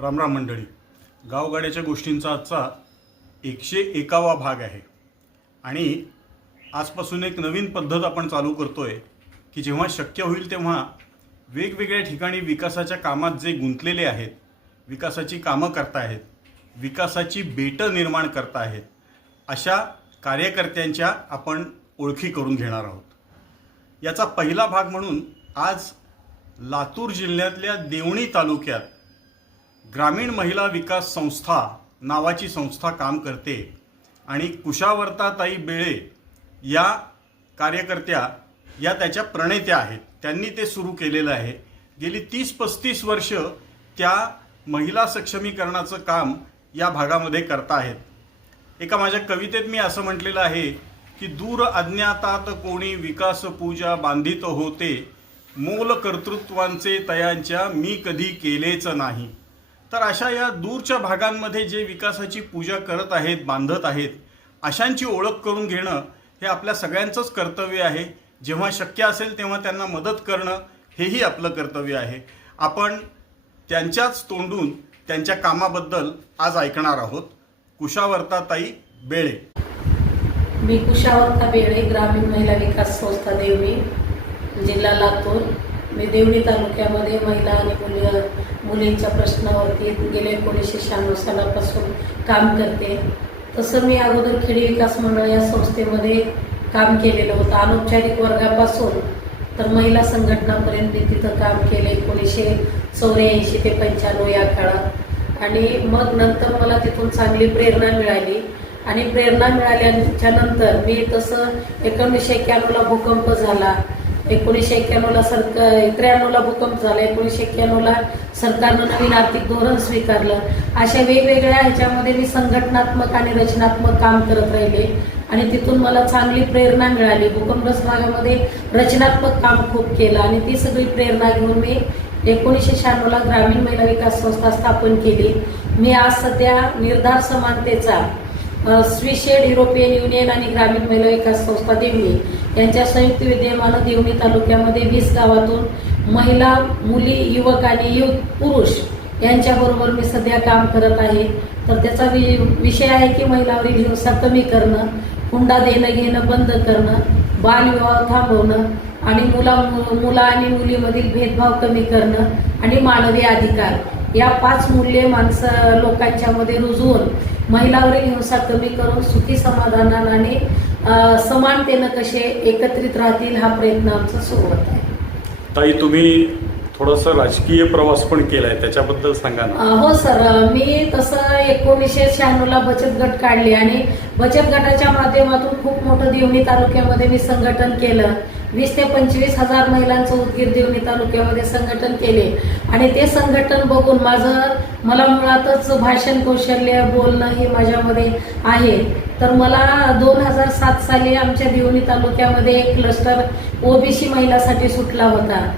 रामराम मंडळी. गावगाड्याच्या गोष्टींचा आजचा एकशे एकावा भाग आहे. आणि आजपासून एक नवीन पद्धत आपण चालू करतो आहे की जेव्हा शक्य होईल तेव्हा वेगवेगळ्या ठिकाणी विकासाच्या कामात जे गुंतलेले आहेत विकासाची कामं करताहेत विकासाची बेटं निर्माण करताहेत अशा कार्यकर्त्यांच्या आपण ओळखी करून घेणार आहोत. याचा पहिला भाग म्हणून आज लातूर जिल्ह्यातल्या देवणी तालुक्यात ग्रामीण महिला विकास संस्था नावाची संस्था काम करते आणि कुशावर्ताताई बेळे या कार्यकर्त्या या त्याच्या प्रणेत्या आहेत. त्यांनी ते सुरू केलेलं आहे. गेली तीस पस्तीस वर्ष त्या महिला सक्षमीकरणाचं काम या भागामध्ये करता आहेत एका माझ्या कवितेत मी असं म्हटलेलं आहे की दूर अज्ञातात कोणी विकास पूजा बांधित होते. मोल कर्तृत्वांचे तयांच्या मी कधी केलेच नाही. तर अशा या दूरच्या भागांमध्ये जे विकासाची पूजा करत आहेत बांधत आहेत अशांची ओळख करून घेणं हे आपल्या सगळ्यांचंच कर्तव्य आहे. जेव्हा शक्य असेल तेव्हा त्यांना मदत करणं हेही आपलं कर्तव्य आहे. आपण त्यांच्याच तोंडून त्यांच्या कामाबद्दल आज ऐकणार आहोत. कुशावर्ताताई बेळे. मी कुशावर्ता बेळे ग्रामीण महिला विकास संस्था देवणी जिल्हा लातूर. मी देवणी तालुक्यामध्ये महिला आणि मुली मुलींच्या प्रश्नावरती गेले एकोणीसशे शहाण्णव सालापासून काम करते. तसं मी अगोदर खेडी विकास मंडळ या संस्थेमध्ये काम केलेलं होतं. अनौपचारिक वर्गापासून तर महिला संघटनापर्यंत मी तिथं काम केलं एकोणीसशे चौऱ्याऐंशी ते पंच्याण्णव या काळात. आणि मग नंतर मला तिथून चांगली प्रेरणा मिळाली. आणि प्रेरणा मिळाल्याच्या नंतर मी तसं एकोणीसशे एक्क्याण्णवला भूकंप झाला. एकोणीसशे एक्क्याण्णवला सरकार त्र्याण्णवला भूकंप झाला एकोणीसशे एक्क्याण्णवला सरकारनं नवीन आर्थिक धोरण स्वीकारलं. अशा वेगवेगळ्या ह्याच्यामध्ये मी संघटनात्मक आणि रचनात्मक काम करत राहिले आणि तिथून मला चांगली प्रेरणा मिळाली. भूकंपग्रस्त भागामध्ये रचनात्मक काम खूप केलं आणि ती सगळी प्रेरणा घेऊन मी एकोणीसशे शहाण्णवला ग्रामीण महिला विकास संस्था स्थापन केली. मी आज सध्या निर्धार समानतेचा स्वीशेड युरोपियन युनियन आणि ग्रामीण महिला विकास संस्था देवणी यांच्या संयुक्त विद्यमानं देवणी तालुक्यामध्ये वीस गावातून महिला मुली युवक आणि युवक पुरुष यांच्याबरोबर मी सध्या काम करत आहे. तर त्याचा वि विषय आहे की महिलावरील हिंसा कमी करणं हुंडा देणं घेणं बंद करणं बालविवाह थांबवणं आणि मुला मुला आणि मुलीमधील भेदभाव कमी करणं आणि मानवी अधिकार या पाच मूल्ये माणसं लोकांच्यामध्ये रुजवून महिलावरील हिंसा कमी करून सुखी समाधानाने समानतेनं कसे एकत्रित राहतील हा प्रयत्न आमचा सुरू होत आहे. ताई तुम्ही थोडंसं राजकीय प्रवास पण केलाय त्याच्याबद्दल सांगा ना. हो सर मी तसं एकोणीसशे शहाण्णवला बचत गट काढले आणि बचत गटाच्या माध्यमातून खूप मोठं देवणी तालुक्यामध्ये मी संघटन केलं. वीस ते पंचवीस हजार महिलांचं उदगीर देवणी तालुक्यामध्ये संघटन केले. आणि ते संघटन बघून माझं मला मुळातच भाषण कौशल्य बोलणं हे माझ्यामध्ये आहे. तर मला दोन हजार सात साली आमच्या देवणी तालुक्यामध्ये एक क्लस्टर ओबीसी महिलासाठी सुटला होता.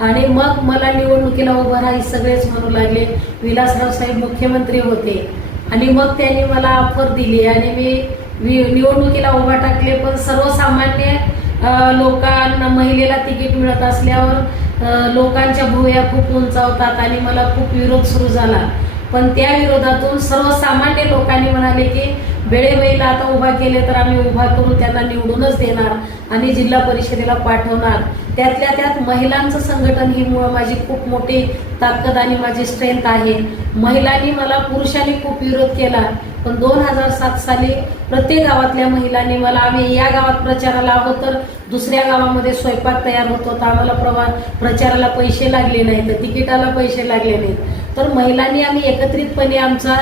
आणि मग मला निवडणुकीला उभं राही सगळेच म्हणू लागले. विलासराव साहेब मुख्यमंत्री होते. आणि मग त्यांनी मला ऑफर दिली आणि मी वि- निवडणुकीला उभा टाकले पण सर्वसामान्य लोकांना महिलेला तिकीट मिळत असल्यावर लोकांच्या भुवया खूप उंचावतात आणि मला खूप विरोध सुरू झाला. पण त्या विरोधातून सर्वसामान्य लोकांनी म्हणाले की वेळेवेळेला आता उभा केले तर आम्ही उभा करून त्यांना निवडूनच देणार आणि जिल्हा परिषदेला पाठवणार. त्यातल्या त्यात महिलांचं संघटन ही मुळं माझी खूप मोठी ताकद आणि माझी स्ट्रेंथ आहे. महिलांनी मला पुरुषांनी खूप विरोध केला. पण दोन हजार सात साली प्रत्येक गावातल्या महिलांनी मला आम्ही या गावात प्रचाराला आहोत तर दुसऱ्या गावामध्ये स्वयंपाक तयार होत होता. आम्हाला प्रवा प्रचाराला पैसे लागले नाहीत तिकिटाला पैसे लागले नाहीत. तर महिलांनी आम्ही एकत्रितपणे आमचा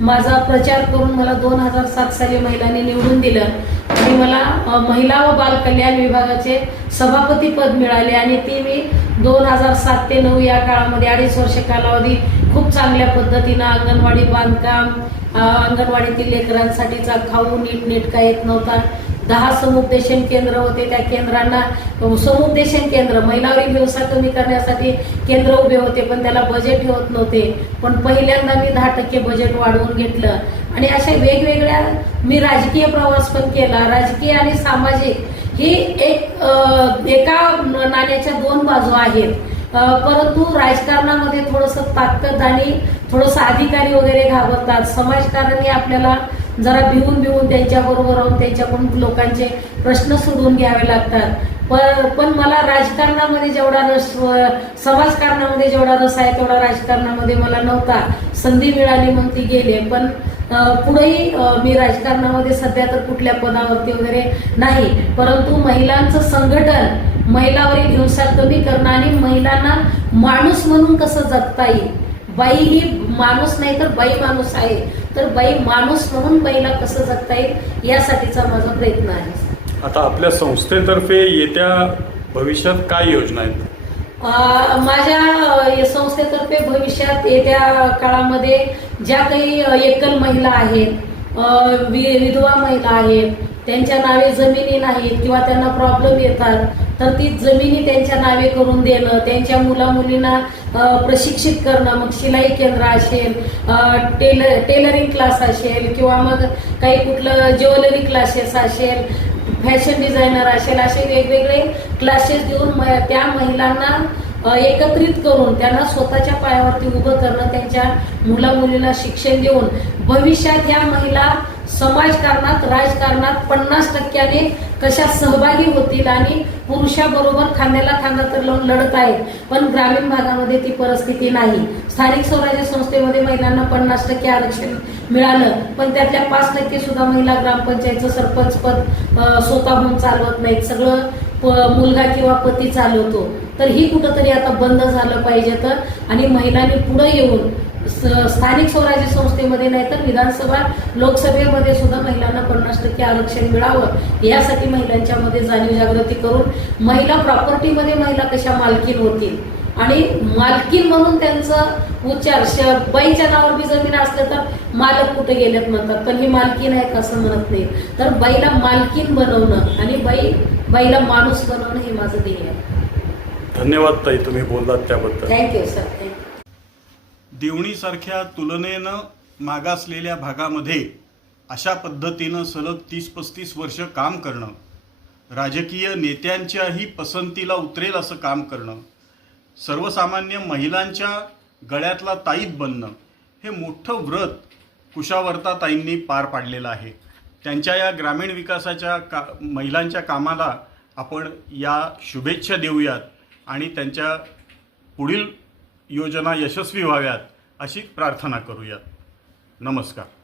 माझा प्रचार करून मला दोन हजार सात साली महिलांनी निवडून दिलं. आणि मला महिला व बाल कल्याण विभागाचे सभापती पद मिळाले. आणि ते मी दोन हजार सात ते नऊ या काळामध्ये अडीच वर्ष कालावधी खूप चांगल्या पद्धतीनं अंगणवाडी बांधकाम अंगणवाडीतील लेकरांसाठीचा खाऊ नीट नेटका येत नव्हता. दहा समुपदेशन केंद्र होते त्या केंद्रांना. समुपदेशन केंद्र महिलावरील व्यवसाय कमी करण्यासाठी केंद्र उभे होते पण त्याला बजेट होत नव्हते. पण पहिल्यांदा मी दहा टक्के बजेट वाढवून घेतलं. आणि अशा वेगवेगळ्या मी राजकीय प्रवास पण केला. राजकीय आणि सामाजिक ही एक एका नाण्याच्या दोन बाजू आहेत. परंतु राजकारणामध्ये थोडंसं ताकद आणि थोडंसं अधिकारी वगैरे घाबरतात. समाजकारणी आपल्याला जरा भिवून भिवून त्यांच्याबरोबर राहून त्यांच्याकडून लोकांचे प्रश्न सोडवून घ्यावे लागतात. पण पण मला राजकारणामध्ये जेवढा रस समाजकारणामध्ये जेवढा रस आहे तेवढा राजकारणामध्ये मला नव्हता. संधी मिळाली म्हणून ती गेले. पण पुढेही मी राजकारणामध्ये सध्या तर कुठल्या पदावरती वगैरे नाही. परंतु महिलांचं संघटन महिलावरील हिंसा कमी करणं आणि महिलांना माणूस म्हणून कसं जगता येईल? बाई ही माणूस नाही तर बाई माणूस आहे. तर बाई माणूस म्हणून बाईला कसं जगता येईल? यासाठीचा माझा प्रयत्न आहे. आता आपल्या संस्थेतर्फे येत्या भविष्यात काय योजना आहेत? माझ्या संस्थेतर्फे भविष्यात येत्या काळामध्ये ज्या काही एकल महिला आहेत अ, वि- विधवा महिला आहेत त्यांच्या नावे जमिनी नाहीत किंवा त्यांना प्रॉब्लेम येतात तर ती जमिनी त्यांच्या नावे करून देणं त्यांच्या मुला मुलींना प्रशिक्षित करणं मग शिलाई केंद्र असेल टेलर टेलरिंग क्लास असेल किंवा मग काही कुठलं ज्वेलरी क्लासेस असेल फॅशन डिझायनर असेल असे वेगवेगळे क्लासेस देऊन म- त्या महिलांना एकत्रित करून त्यांना स्वतःच्या पायावरती उभं करणं त्यांच्या मुला मुलीला शिक्षण देऊन भविष्यात या महिला समाजकारणात राजकारणात पन्नास टक्क्याने कशा सहभागी होतील आणि पुरुषाबरोबर खांद्याला खांदा तर लावून लढत आहेत पण ग्रामीण भागामध्ये ती परिस्थिती नाही. स्थानिक स्वराज्य संस्थेमध्ये महिलांना पन्नास टक्के आरक्षण मिळालं पण त्यातल्या पाच टक्के सुद्धा महिला ग्रामपंचायतचं सरपंच पद अ, स्वतःहून चालवत नाहीत. सगळं प- मुलगा किंवा पती चालवतो. तर ही कुठंतरी आता बंद झालं पाहिजे तर आणि महिलांनी पुढे येऊन स्थानिक स्वराज्य संस्थेमध्ये नाही तर विधानसभा लोकसभेमध्ये सुद्धा महिलांना पन्नास टक्के आरक्षण मिळावं यासाठी महिलांच्या मध्ये जाणीव जागृती करून महिला प्रॉपर्टीमध्ये महिला कशा मालकीन होतील? आणि मालकीन म्हणून त्यांचं उच्चार बाईच्या नावावर बी जमीन असलं तर मालक कुठे गेलेत म्हणतात? पण ही मालकीन आहे का असं म्हणत नाही. तर बाईला मालकीन बनवणं आणि बाई बाईला माणूस बनवणं हे माझं ध्येय आहे. धन्यवाद ताई तुम्ही बोललात त्याबद्दल. Thank you sir thank you देवणीसारख्या तुलनेनं मागासलेल्या भागामध्ये अशा पद्धतीनं सलग तीस पस्तीस वर्ष काम करणं राजकीय नेत्यांच्याही पसंतीला उतरेल असं काम करणं सर्वसामान्य महिलांच्या गळ्यातला ताईत बनणं हे मोठं व्रत कुशावर्ता ताईंनी पार पाडलेलं आहे. त्यांच्या या ग्रामीण विकासाच्या का महिलांच्या कामाला आपण या शुभेच्छा देऊयात आणि त्यांच्या पुढील योजना यशस्वी व्हाव्यात. अशी प्रार्थना करूयात. नमस्कार.